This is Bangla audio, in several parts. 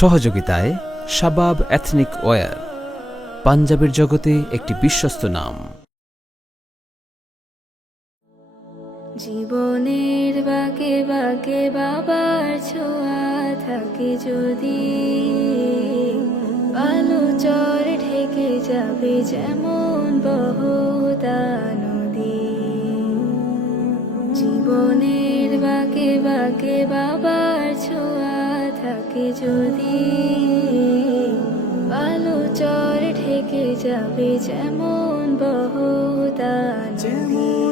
সহযোগিতায় শাবাব এথনিক ওয়ার পাঞ্জাবের জগতে একটি বিশ্বস্ত নাম। জীবনের বাকে বাকে বাবার ছোঁয়া থাকে যদি, আলো চর ঢেকে যাবে যেমন বহুতা নদী। জীবনের বাকে বাকে ছোঁয়া থাকে যদি আলো চর ঢেকে যাবে যেমন বহুদা যেমন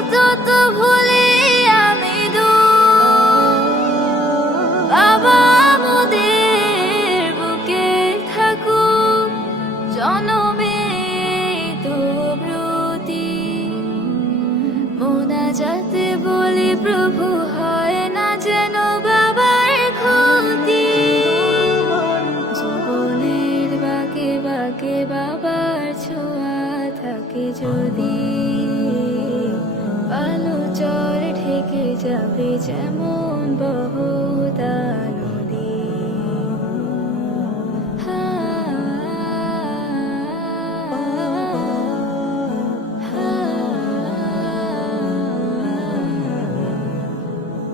শত ভুলে যাবে যেমন বহুতা নদী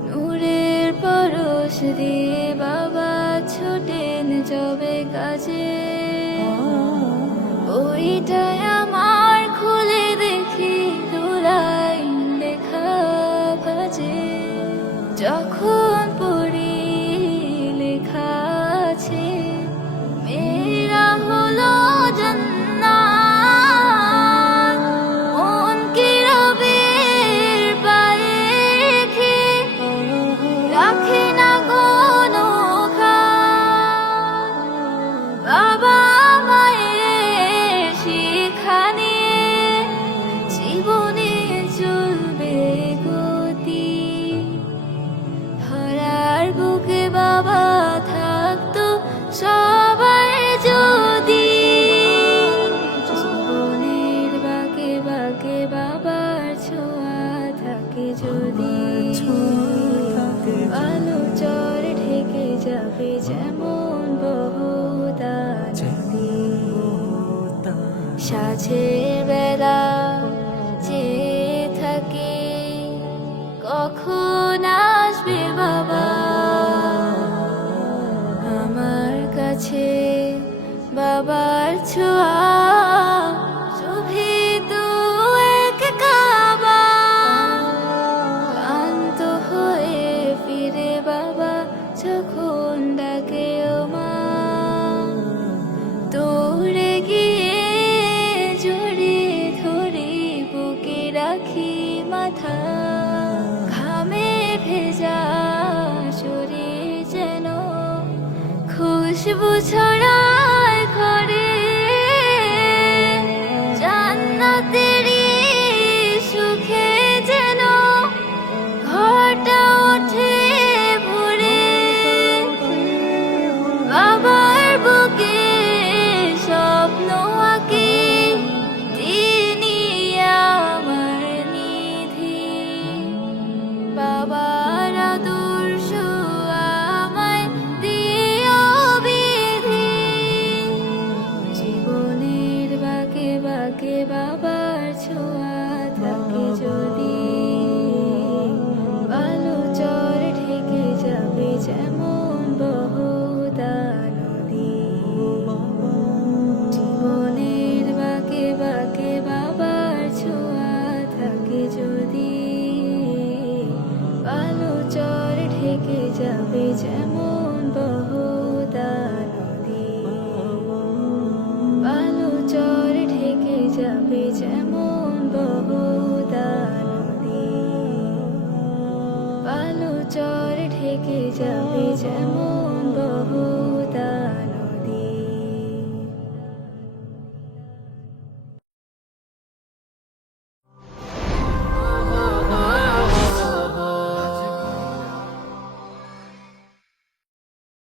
নূরের পরশ দিয়ে বাবা ছোটেন যবে কাজে যখন যাবে যেমন বহুদা সাঝের বেলা যে থাকে, কখন আসবে বাবা? আমার কাছে বাবার ছোঁয়া হয়ে ফিরে বাবা, যখন রাখি মাথা ঘামে ভেজা শরীর যেন খুশবু ছড়ায় চর ঢেকে যাবে যেমন